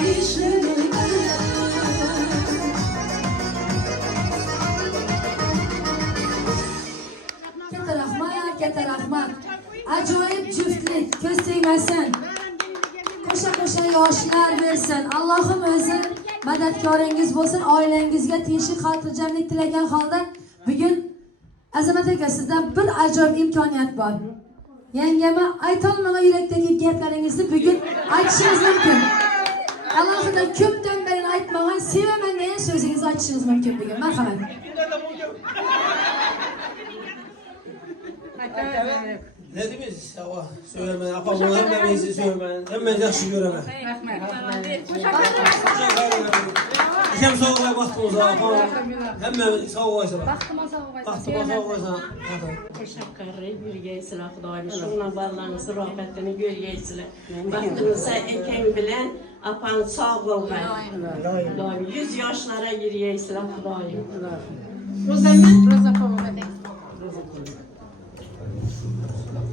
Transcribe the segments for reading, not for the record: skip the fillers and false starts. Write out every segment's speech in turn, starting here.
değişlerim. Katta rahmat. Ajoyib juftlik, ko'z tegmasin. Qo'sha yoshlar bersin. Allohim o'zi madadkoringiz bo'lsin. Oilangizga tinchlik, xotirjamlik tilagan holda bugun Azamat aka sizdan bir ajoyib imkoniyat bor. Yangama aytolmagan yurakdagi gaplaringizni bugun aytishingiz mumkin. Alohida ko'pdan beri aytmagan sevaman degan so'zingizni aytishingiz mumkin bugun. Marhamat. Ne demiş? Söylemen, apamın hemmemizi söylemen, hemen yaxşı göreme. Hem soğuğa baktığımızda apam, hemen soğuğaysa bak. Baktıma soğuğaysa. Teşekkür birgeysizler Xudoyim. Şuna barlarınızı rahmetini görgeysizler. Baktığınızda eken bilen apan sağ olmayın. Xudoyim 100 yaşlara girgeysizler Xudoyim. Roza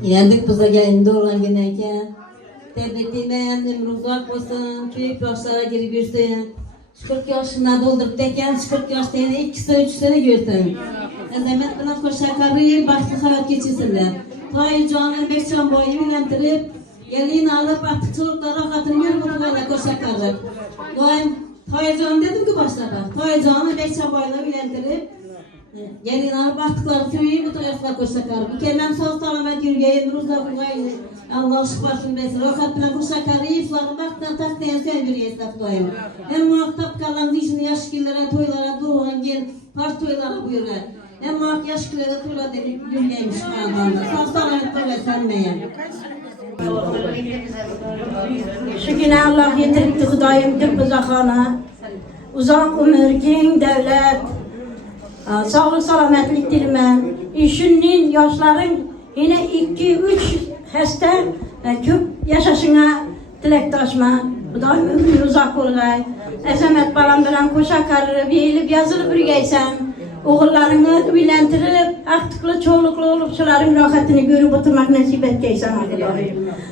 İnandık bize gelindi olan güneyken. Tebriklemen, ömrünüz olsun, büyük yaşlara girip yürüsün. 40 yaşına doldurup deken, 40 yaşta yine 2 sene 3 sene görsün. Azamet bilen koşakarı, başlı hayat geçirsinler. Tayyip Can'ın 5 can boyu bilendirip, gelin alıp artık çocuklara rahatını görüp oturlarla koşakarı. Tayyip Can dedim ki başlarda, Tayyip Can'ın 5 can boyunu bilendirip, gelin alıp artıkları tüyüyü bu taraflar koşakarı. Bir kelem söz talamet yürüyeyin, ruzda bulgayın. Allah şıkbarsın besin. Rahat bilen koşakarı, iflarını baktan taktayan sen bir yestaflayın. Hem muhakkak kalan dişini yaşkillere, toylara, doğan gel, part toylara buyurlar. Hem muhakkak yaşkillere, toylara da yürüyeymiş kanalında. Söz talamet böyle sanmayın. Şu güne Allah yetiripti Xudayım Dürbuzaxana. Uzak ömür, keng devlet. Sağlık salametlik dilimem. İşinin yaşların yine 2-3 hasta köp yaşasına dilektaşma. Xudayım ömrün uzak olgay. Azamet balam bilen koşakarı beyilip yazılıp ürgeysen. Oğullarını bilentirip, aktıklı, çoğuluklu olup şuların rahatını görüp oturmak nasip etkeysen.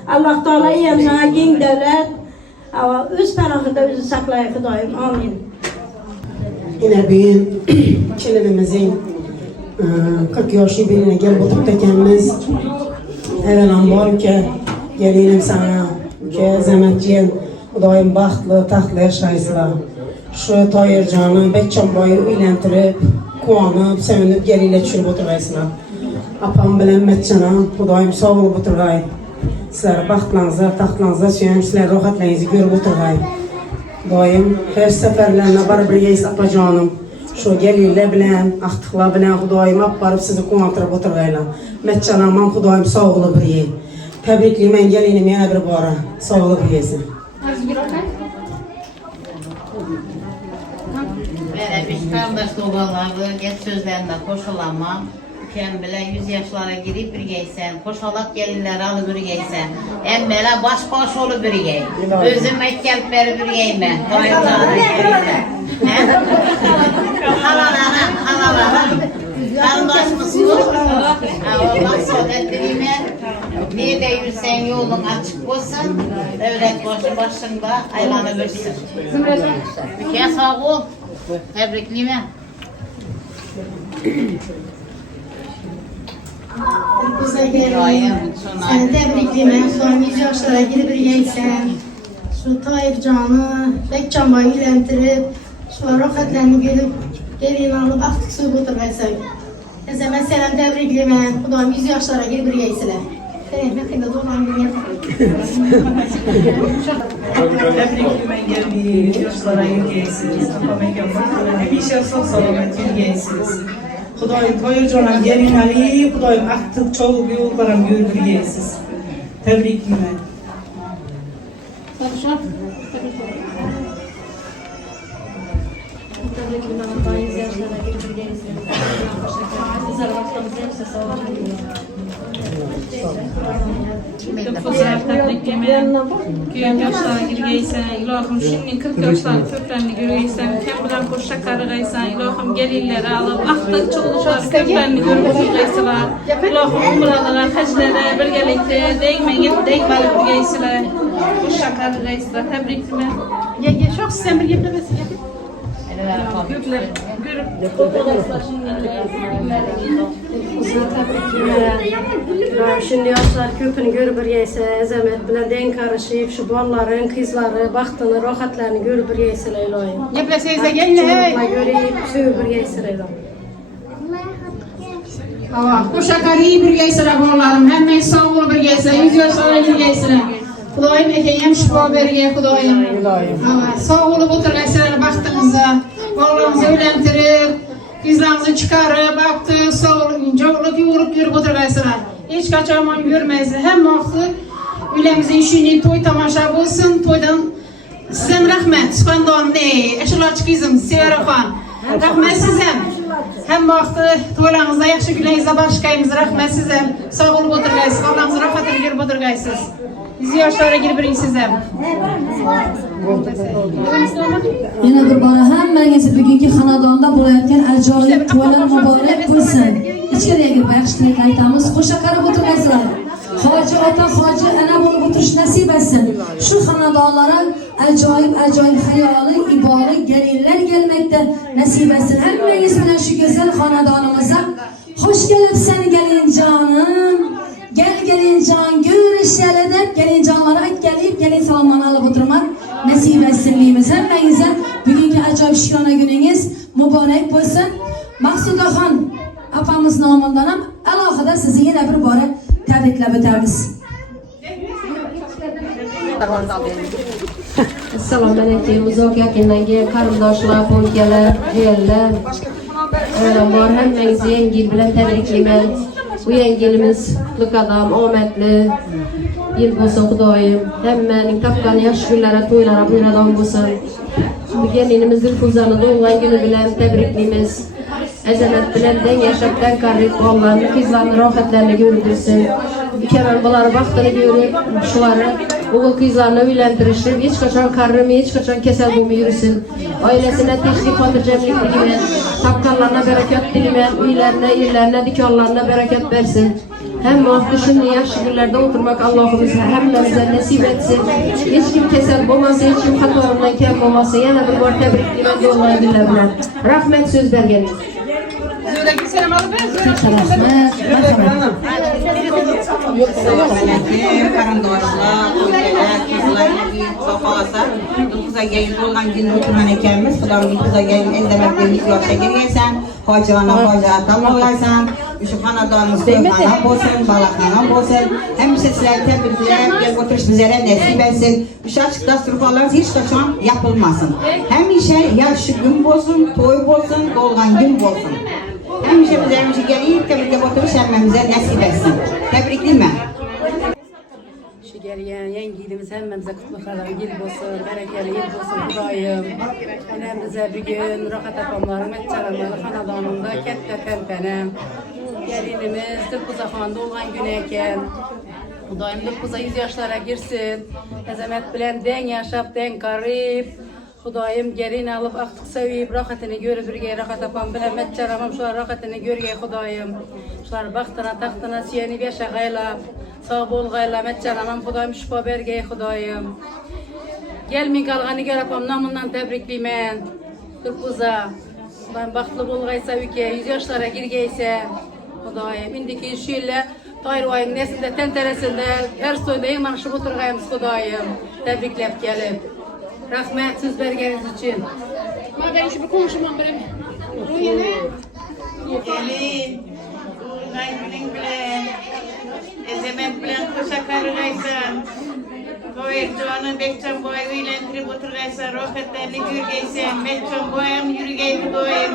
Allah Teala yanına keng devlet, öz pənahında özü saklayı Xudayım. Amin. Yine bugün kelimemizin 40 yaşı birine gelip oturup tekemiz evvelen var ki gelinim sana ki Azametciğim Xudayım baxtlı, taxtlı yaşaysılar. Şu Tayyip Can'ın 5 can boyu uylantirip, kuanıp, sevinip geliyle çürüp oturgaysılar. Apam bilen Metcan'a Xudayım sağ olup oturgay. Sizler baxtlarınıza, taxtlarınıza söyleyin, sizler rahatlarınızı görüp oturgay. Xudayım her seferlerine barı bir yeyiz apa canım. Şu geliyle bilen, aktıkla bilen Xudayım ap barıp sizi kuantırıp oturgayla. Metcan'a aman Xudayım sağ olup bir yeyi. Tebrikliyim gelinim yana bir bara. Sağ olup bir yeyisin. Böyle biz kardeş oğlanları geç sözlerinde koşulamam. Ken bile 100 yaşlara girip bir geysen, koşalak gelinleri alıp bir geysen. En böyle baş olup bir gey. Özüm ekkelip beri bir geyme. Halalarım. Kardeş mısınız? Allah sohbetlerime nerede yürüsen yolun açık olsun. Devlet başında aylanıverirsin. Bir kez sağ ol. Tebrikliyim. Bize gelin. Seni tebrikliyim. Son 100 yaşlara girip bir gençsen. Şu Tayyip Can'ı 5 can boyu ilentirip, şu rahatlarını görüp, gelin alıp aktık suyu oturmaysak. Azamet seni tebrikliyim. Xudayım 100 yaşlara girip bir gençler. Tebrikliyim. Tebrikliyim geldi, yaşlara yürüyeysiniz. Hemşe çok selamet yürüyeysiniz. Xudayım Tayyip Can'ın gelinleri, Xudayım aktık çoğu bir yollarım yürüyeysiniz. Tebrikliyim. tebrik ederim. Allah'ın yaşlara girip gelsin. Güzel vaktimiz hepsi sağ olun. Kızlar tebrikleme. Köyün yaşlara girgeysen, ilahım şimdi 40 yaşların köprülerini görgeysen, kem bilen koşa karıgaysan, ilahım gelirleri alıp, aktık çoğuluşlar köprülerini görüp oturgaysalar, ilahım umralara, haclara, birgelikte, değmeyin, değmeli görgeysiler, koşa karıgaysalar, tebrikleme. Yenge çok sen bir gibi misin? Şimdi yaşlar köpünü görüp yese, ezemet bilen denk karışıp şu balların, kızları, baktığını, rahatlarını görüp yese Leyla'yı. Yaplasaysa gelin hey. Görüp söğüp yese Leyla. Koşa karıyı bir geysiler bağlarım, hemen sağ ol bir geysiler, 100 yaşlara bir geysiler. Kudayım ekeyim şifa berge kudayım. Sağ olup oturgaysalar baktığınızda, ballarınızı öğlentirip, kızlarınızı çıkarıp, baktık, sağ olun, çoğuluk yoğurup yürüp oturgaysalar. Hiç kaçamam görmezdi. Hem vakti ülemizi işini toy tamaşa olsun, toydan sizem rahmet, skandan ne, eşyalar kızım, Severafan. Rahmet sizem. Hem vakti toylarınızda yaxşı gülenizde barışkayımız, rahmet sizem. Sağ olup oturgaysız, Allah'ınızı rahatını görüp oturgaysız. Bizi yaşlara girip sizem. Yana bir bora hammangiz bugungi xonadonda bo'layotgan ajoyib to'ylar muborak bo'lsin. Ichkariga kirib yaxshi tilak aytamiz. Qo'sha qarab o'tirmaysizlar. Hoji ota, hoji ana bo'lib o'tirish nasib etsin. Shu xonadonlara ajoyib hayoli, iboli gelinlar kelmoqda nasib etsin. Hammangiz bilan shu go'zal xonadonimizga xush kelibsan gelinjonim. Gel gelinjon görüşeli deb gelinjonlar aytganib gelin salomlarni olib o'tirmak nasib etsin deymiz. Hammangizga bugungi ajoyib shiyona kuningiz muborak bo'lsin. Maqsudaxon apamiz nomidan ham alohida sizni yana bir bora tabriklab o'tamiz. Assalomu alaykum. Uzoq yaqindagi qarindoshlar, bo'nkalar, ayollar. Bor hammangizni yangi yil bilan tabriklayman. Bu yangi yilimiz qutlug' qadam, omadli yil bo'lsin Xudoyim. Hammaning topgan yaxshi kunlari, to'ylari buyradon bo'lsin. Bu gelinimiz Dilfuzaning tug'ilgan kuni bilan tabriklaymiz. Azamat bilan deng yashab, qarib bollarni, qizlarni rohatlarini ko'rdirsin. Mukammal bolar baxtini ko'rib, shularni o'g'il qizlarni uylantirishib, hech qachon qarrimay, hech qachon kasal bo'lmay yursin. Oilasini tinchlik, xotirjamlik tilayman. Topganlarına barakat tilayman. Uylarına, yerlerine, dikonlarına barakat versin. Hem vaqti shunday yaxshi kunlarda o'tirmak Allohimiz hammamizga nasib etsin. Hech kim kasal bo'lmasa, hech kim xatolardan kam bo'lmasa, yana bir bor tabriklayman do'stlar bilan. Rahmat so'z berganingiz. Selam alıp Qarindoshlar, qo'ylar, qizlarni soqolasa, kuzga kelib bo'lgan kunni o'tirgan ekanmiz. Xudoning kuzga kelib endamak deniz yoshga kelgansan, hojona hojatam bo'laysan. Shu xonadonimiz to'yxona bo'lsin, balaxona bo'lsin. Hamisha sizlarga tabriklab, kelib o'tirish bizlarga nasib etsin. O'sha ochiq dasturxonlarimiz hech qachon yopilmasin. Hamisha yaxshi kun bo'lsin, to'y bo'lsin, bo'lgan kun bo'lsin. Hamisha bizlarga kelib tabriklab o'tirish hammamizga nasib etsin. Tabriklayman. Şu gelgen yangi yilimiz hammamizga qutlug' qadam yil bo'lsin, barakali yil bo'lsin Xudoyim. Enamizga bugun rohat opamlarim, Matcharamlar xonadonimda katta tantanam. Gelinimiz Dilfuzaxon tug'ilgan kun ekan. Xudoyim Dilfuza 100 yoshlarga girsin. Azamat bilan deng yashab, deng qarib. Xudoyim gelin alıp aktık sevip rahatını görüp birge rahat apam bilen Matcharamam şular rahatını görge Xudoyim. Şular baxtına taxtına suyanıp yaşagaylap. Sağ bolgayla Matcharamam Xudoyim şifa berge Xudoyim. Gelmey kalganı gör apam namından tebrikliymen. Dilfuza. Xudoyim baxtlı bolgaysa üke 100 yaşlara girgeyse Xudoyim. İndiki şu yille Tayruvay'ın nesinde tenteresinde her soyda yığmanışıp oturgayımız Xudoyim. Tebriklep gelip. Rahmet söz vergeniz için. ben şu bir konuşmam benim. Gelin, Naymin'in bilen, Ezemet bilen koşa karıgaysan, Koyercan'ın Bekçan boyu uylendirip oturgaysan, rohatlarını görgeysen, Bekçan boyam yürügey Xudoyim,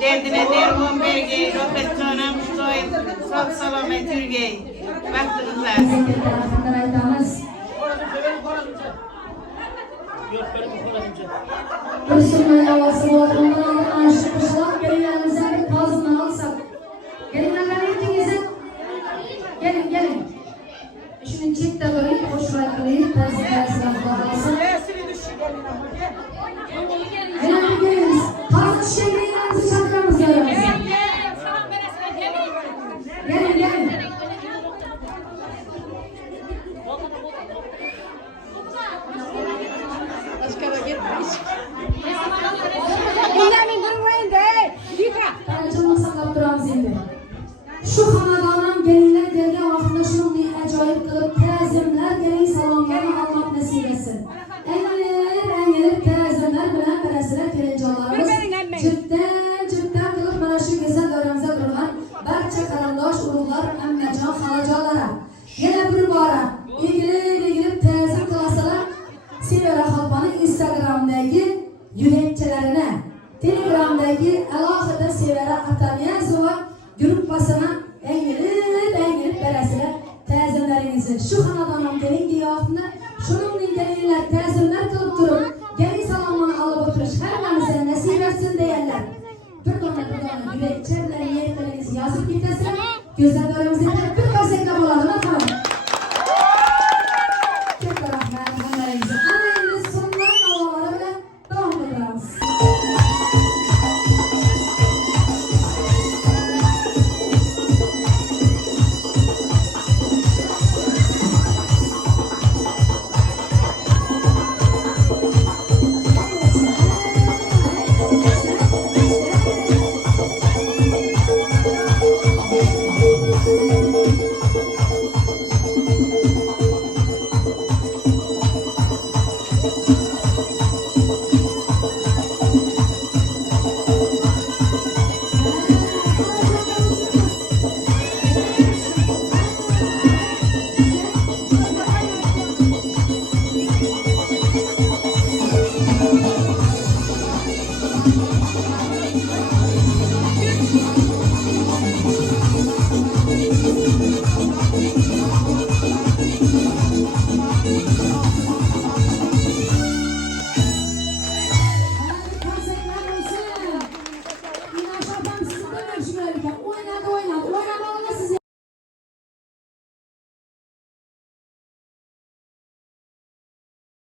derdine derman bergey, rohatcan'am Xudoyim, sağ salamet yürgey, baktığınızlar. Gülsümün havası var. Ondan aşık kuşlar. Gelinlerimize bir tazını alsak. Gelinlerden hepinize. Gelin. Şunun çekte böyle hoşuna kılayım. Tazı dersine bağlasın. Gelin. Tazı çiçeklerimizi çakramız yararız. Gelin. Tanıcımı saklap duramız endi. Şu xonadondan gelinlar kelgan vaqtda shunday ajoyib qilib ta'zimlar, kelin salomlarni Alloh nasib etsin. Engilib ta'zimlar bilan qarasizlar kelinjonlarimiz cübdan qilib mana shu go'zal davramizda turgan barcha qarindosh urug'lar, ammajon, xolajonlara yana bir bora egilib ta'zim qilasalar Sevara Xalpaning Instagramdagi yurakchalarına, Telegramdagi alohida Sevara Atamyazova gruppasına engilib berasizlar ta'zimlaringizni. Shu xonadondan kelin giyohni shuningdek kelinlar ta'zimlar qilib turib, kelin salomini olib o'tirish hammamizga nasib etsin deganlar. Bir dona yurakcha bilan niyatlaringizni yozib ketasizlar. Ko'zlarimizga bir qasekla bo'ladimi, xolos? Katta rahmat hammalaringizga. Ana endi so'nggi navolar bilan davom etamiz.